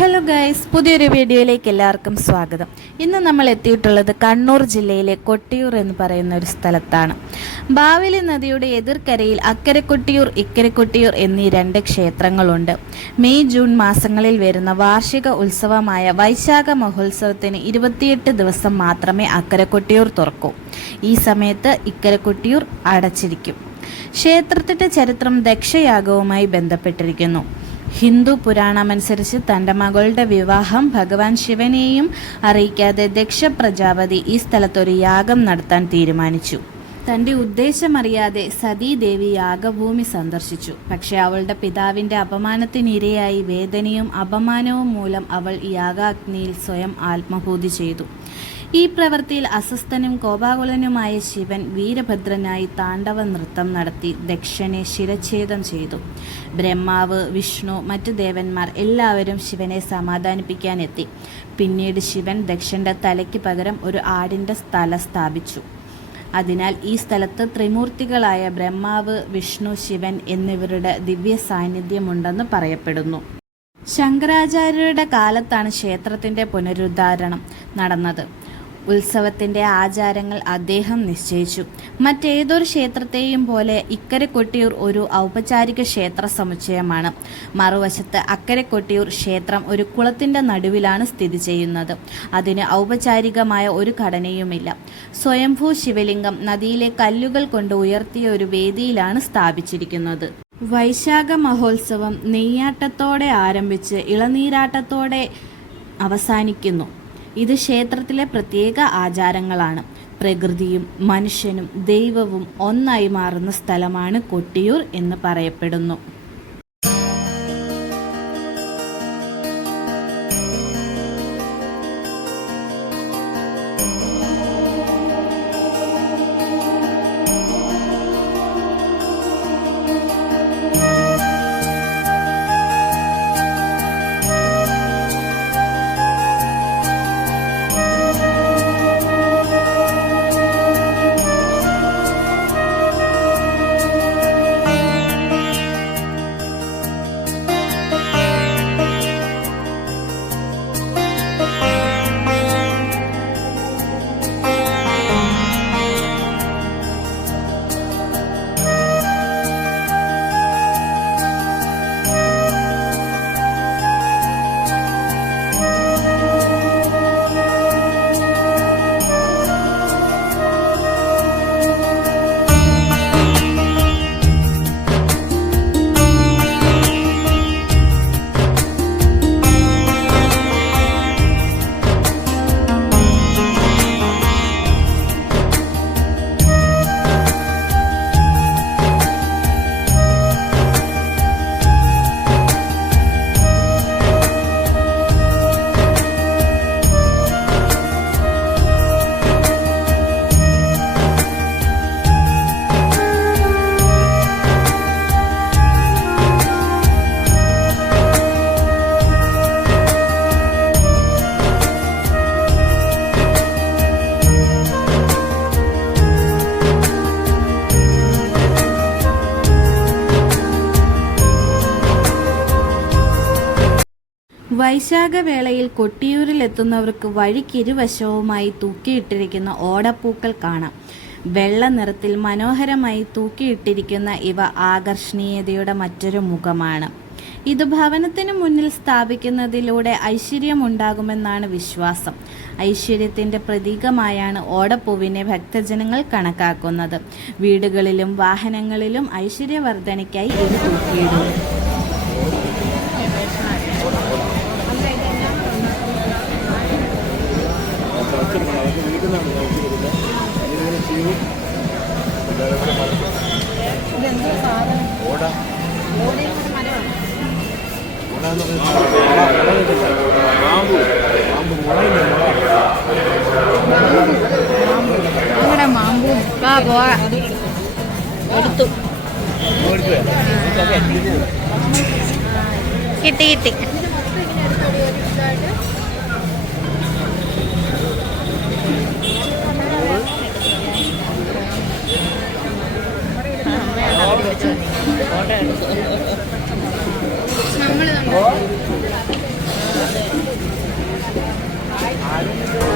Hello guys പുതിയൊരു വീഡിയോയിലേക്ക് എല്ലാവർക്കും സ്വാഗതം. ഇന്ന് നമ്മൾ എത്തിയിട്ടുള്ളത് കണ്ണൂർ ജില്ലയിലെ കൊട്ടിയൂർ എന്ന് പറയുന്ന ഒരു സ്ഥലത്താണ്. ബാവലി നദിയുടെ എതിർക്കരയിൽ അക്കരെ കൊട്ടിയൂർ ഇക്കരെ കൊട്ടിയൂർ എന്നീ രണ്ട് ക്ഷേത്രങ്ങളുണ്ട്. മെയ് ജൂൺ മാസങ്ങളിൽ വരുന്ന വാർഷിക ഉത്സവമായ വൈശാഖ മഹോത്സവത്തിന് ഇരുപത്തിയെട്ട് ദിവസം മാത്രമേ അക്കരെ കൊട്ടിയൂർ തുറക്കൂ. ഈ സമയത്ത് ഇക്കരെ കൊട്ടിയൂർ അടച്ചിരിക്കും. ക്ഷേത്രത്തിന്റെ ചരിത്രം ദക്ഷയാഗവുമായി ബന്ധപ്പെട്ടിരിക്കുന്നു. ഹിന്ദു പുരാണമനുസരിച്ച് തന്റെ മകളുടെ വിവാഹം ഭഗവാൻ ശിവനെയും അറിയിക്കാതെ ദക്ഷ പ്രജാപതി ഈ സ്ഥലത്തൊരു യാഗം നടത്താൻ തീരുമാനിച്ചു. തന്റെ ഉദ്ദേശമറിയാതെ സതീദേവി യാഗഭൂമി സന്ദർശിച്ചു. പക്ഷേ അവളുടെ പിതാവിന്റെ അപമാനത്തിനിരയായി വേദനയും അപമാനവും മൂലം അവൾ യാഗാഗ്നിയിൽ സ്വയം ആത്മഹൂതി ചെയ്തു. ഈ പ്രവൃത്തിയിൽ അസ്വസ്ഥനും കോപാകുലനുമായ ശിവൻ വീരഭദ്രനായി താണ്ഡവ നൃത്തം നടത്തി ദക്ഷനെ ശിരച്ഛേദം ചെയ്തു. ബ്രഹ്മാവ് വിഷ്ണു മറ്റു ദേവന്മാർ എല്ലാവരും ശിവനെ സമാധാനിപ്പിക്കാനെത്തി. പിന്നീട് ശിവൻ ദക്ഷന്റെ തലയ്ക്ക് പകരം ഒരു ആടിന്റെ സ്ഥല സ്ഥാപിച്ചു. അതിനാൽ ഈ സ്ഥലത്ത് ത്രിമൂർത്തികളായ ബ്രഹ്മാവ് വിഷ്ണു ശിവൻ എന്നിവരുടെ ദിവ്യ സാന്നിധ്യമുണ്ടെന്ന് പറയപ്പെടുന്നു. ശങ്കരാചാര്യരുടെ കാലത്താണ് ക്ഷേത്രത്തിന്റെ പുനരുദ്ധാരണം നടന്നത്. ഉത്സവത്തിന്റെ ആചാരങ്ങൾ അദ്ദേഹം നിശ്ചയിച്ചു. മറ്റേതൊരു ക്ഷേത്രത്തെയും പോലെ ഇക്കരെ കൊട്ടിയൂർ ഒരു ഔപചാരിക ക്ഷേത്ര സമുച്ചയമാണ്. മറുവശത്ത് അക്കരെ കൊട്ടിയൂർ ക്ഷേത്രം ഒരു കുളത്തിന്റെ നടുവിലാണ് സ്ഥിതി ചെയ്യുന്നത്. അതിന് ഔപചാരികമായ ഒരു ഘടനയുമില്ല. സ്വയംഭൂ ശിവലിംഗം നദിയിലെ കല്ലുകൾ കൊണ്ട് ഉയർത്തിയ ഒരു വേദിയിലാണ് സ്ഥാപിച്ചിരിക്കുന്നത്. വൈശാഖ മഹോത്സവം നെയ്യാട്ടത്തോടെ ആരംഭിച്ച് ഇളനീരാട്ടത്തോടെ അവസാനിക്കുന്നു. ഇത് ക്ഷേത്രത്തിലെ പ്രത്യേക ആചാരങ്ങളാണ്. പ്രകൃതിയും മനുഷ്യനും ദൈവവും ഒന്നായി മാറുന്ന സ്ഥലമാണ് കൊട്ടിയൂർ എന്ന് പറയപ്പെടുന്നു. വൈശാഖവേളയിൽ കൊട്ടിയൂരിൽ എത്തുന്നവർക്ക് വഴിക്കിരുവശവുമായി തൂക്കിയിട്ടിരിക്കുന്ന ഓടപ്പൂക്കൾ കാണാം. വെള്ള നിറത്തിൽ മനോഹരമായി തൂക്കിയിട്ടിരിക്കുന്ന ഇവ ആകർഷണീയതയുടെ മറ്റൊരു മുഖമാണ്. ഇത് ഭവനത്തിന് മുന്നിൽ സ്ഥാപിക്കുന്നതിലൂടെ ഐശ്വര്യമുണ്ടാകുമെന്നാണ് വിശ്വാസം. ഐശ്വര്യത്തിന്റെ പ്രതീകമായാണ് ഓടപ്പൂവിനെ ഭക്തജനങ്ങൾ കണക്കാക്കുന്നത്. വീടുകളിലും വാഹനങ്ങളിലും ഐശ്വര്യവർദ്ധനയ്ക്കായി ഇത് തൂക്കിയിടുന്നു. നിന്നാണ് കഴിച്ചിരുന്നത് ഇതിങ്ങനെ ചെയ്യും ഓട പറയുന്നത് പാമ്പ്. മുളയില്ല നമ്മുടെ മാമ്പൂ എടുത്തു. കിട്ടി കിട്ടി. I don't know.